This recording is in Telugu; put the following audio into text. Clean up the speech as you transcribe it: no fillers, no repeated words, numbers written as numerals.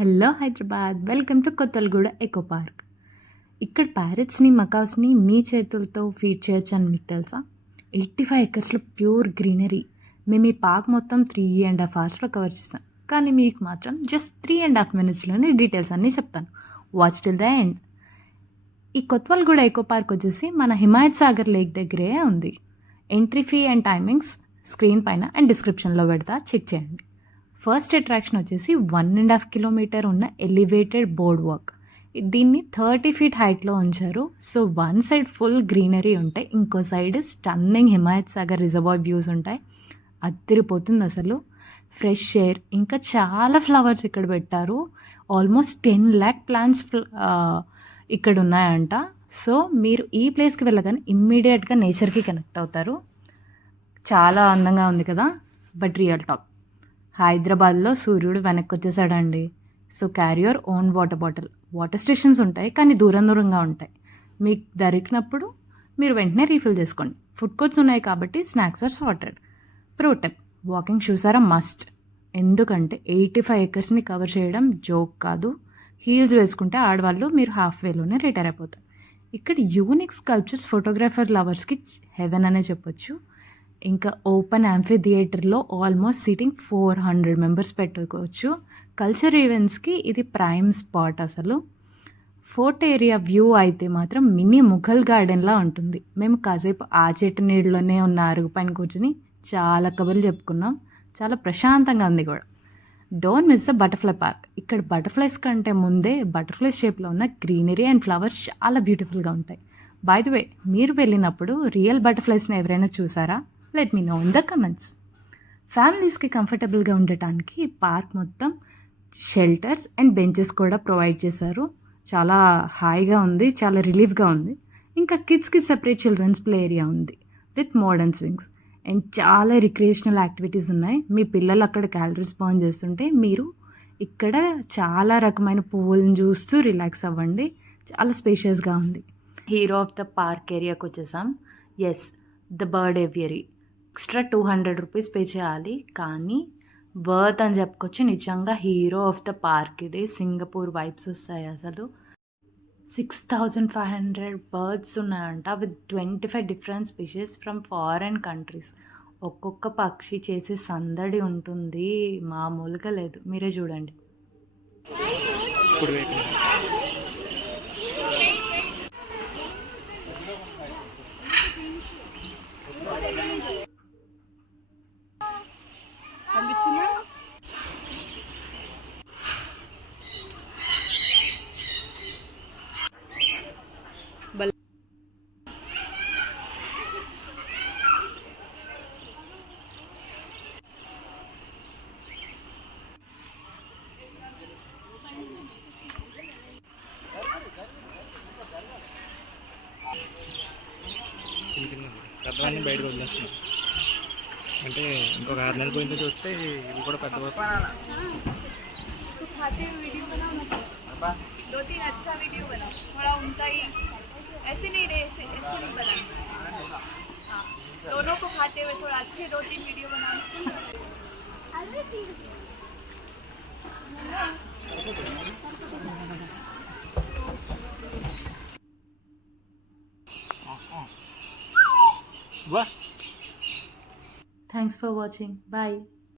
Hello Hyderabad, welcome to Kothaguda eco park. ఇక్కడ ప్యారెట్స్ని మకాస్ని మీ చేతులతో ఫీడ్ చేయొచ్చు అని మీకు తెలుసా? 85 ఎకర్స్లో ప్యూర్ గ్రీనరీ. మేము ఈ పార్క్ మొత్తం 3.5 అవర్స్లో కవర్ చేసాం, కానీ మీకు మాత్రం జస్ట్ 3.5 మినిట్స్లోనే డీటెయిల్స్ అన్నీ చెప్తాను. Watch till the end. ఈ కొత్తల్గూడ ఎకో పార్క్ వచ్చేసి మన హిమాయత్ సాగర్ లేక్ దగ్గరే ఉంది. Entry fee and timings screen పైన అండ్ డిస్క్రిప్షన్లో పెడతా, చెక్ చేయండి. ఫస్ట్ అట్రాక్షన్ వచ్చేసి 1.5 కిలోమీటర్ ఉన్న ఎలివేటెడ్ బోర్డ్ వాక్. దీన్ని 30 ఫీట్ హైట్లో ఉంచారు. So one side full greenery ఉంటాయి, ఇంకో side stunning Himayat Sagar reservoir views ఉంటాయి. అదిరిపోతుంది అసలు. ఫ్రెష్ ఎయిర్, ఇంకా చాలా ఫ్లవర్స్ ఇక్కడ పెట్టారు. ఆల్మోస్ట్ 10 lakh ప్లాంట్స్ ఇక్కడ ఉన్నాయంట. సో మీరు ఈ ప్లేస్కి వెళ్ళగానే ఇమ్మీడియట్గా నేచర్కి కనెక్ట్ అవుతారు. చాలా అందంగా ఉంది కదా. బట్ రియల్ టాక్, హైదరాబాద్లో సూర్యుడు వెనక్కి వచ్చేసాడండి. So carry your own water bottle. Water stations ఉంటాయి, కానీ దూరం దూరంగా ఉంటాయి. మీకు దొరికినప్పుడు మీరు వెంటనే రీఫిల్ చేసుకోండి. ఫుడ్ కోర్ట్స్ ఉన్నాయి కాబట్టి snacks are sorted. Pro tip, walking shoes are must. ఎందుకంటే 85 ఎకర్స్ని కవర్ చేయడం జోక్ కాదు. హీల్స్ వేసుకుంటే ఆడవాళ్ళు మీరు హాఫ్ వేలోనే రిటైర్ అయిపోతారు. ఇక్కడ యూనిక్ స్కల్ప్చర్స్ ఫోటోగ్రాఫర్ లవర్స్కి హెవెన్ అనే చెప్పొచ్చు. ఇంకా ఓపెన్ యాంఫీ థియేటర్లో ఆల్మోస్ట్ సీటింగ్ 400 మెంబర్స్ పెట్టుకోవచ్చు. కల్చర్ ఈవెంట్స్కి ఇది ప్రైమ్ స్పాట్ అసలు. ఫోర్ట్ ఏరియా వ్యూ అయితే మాత్రం మినీ ముఘల్ గార్డెన్లా ఉంటుంది. మేము కాసేపు ఆ చెట్టు నీళ్ళలోనే ఉన్న అరుగు పైన కూర్చొని చాలా కబుర్లు చెప్పుకున్నాం. చాలా ప్రశాంతంగా ఉంది కూడా. Don't miss the butterfly park. ఇక్కడ బటర్ఫ్లైస్ కంటే ముందే బటర్ఫ్లై షేప్లో ఉన్న గ్రీనరీ అండ్ ఫ్లవర్స్ చాలా బ్యూటిఫుల్గా ఉంటాయి. బై ద వే, మీరు వెళ్ళినప్పుడు రియల్ బటర్ఫ్లైస్ని ఎవరైనా చూసారా? Let me know in the comments. ఫ్యామిలీస్కి కంఫర్టబుల్గా ఉండటానికి పార్క్ మొత్తం షెల్టర్స్ అండ్ బెంచెస్ కూడా ప్రొవైడ్ చేశారు. చాలా హాయిగా ఉంది, చాలా రిలీఫ్గా ఉంది. ఇంకా కిడ్స్కి సెపరేట్ చిల్డ్రన్స్ ప్లే ఏరియా ఉంది విత్ మోడర్న్ స్వింగ్స్ అండ్ చాలా రిక్రియేషనల్ యాక్టివిటీస్ ఉన్నాయి. మీ పిల్లలు అక్కడ క్యాలరీస్ బర్న్ చేస్తుంటే మీరు ఇక్కడ చాలా రకమైన పువ్వులను చూస్తూ రిలాక్స్ అవ్వండి. చాలా స్పేషియస్గా ఉంది. హీరో ఆఫ్ ద పార్క్ ఏరియాకి వచ్చేసాం. Yes, the bird aviary. Extra 200 rupees pay చేయాలి, కానీ వర్త్ అని చెప్పుకోవచ్చు. నిజంగా హీరో ఆఫ్ ద పార్క్ ఇది. సింగపూర్ వైబ్స్ వస్తాయి అసలు. 6500 బర్డ్స్ ఉన్నాయంట with 25 different species from foreign countries. ఒక్కొక్క పక్షి చేసే సందడి ఉంటుంది, మామూలుగా లేదు. మీరే చూడండి. పెద్దవాడిని బయటకు వదిలేస్తున్నాం అంటే ఇంకొక 6 నెలల పోయిన చూస్తే ఇవి కూడా పెద్ద दोनों को खाते हुए थोड़ा अच्छे 2-3 video banana. Thanks for watching. Bye.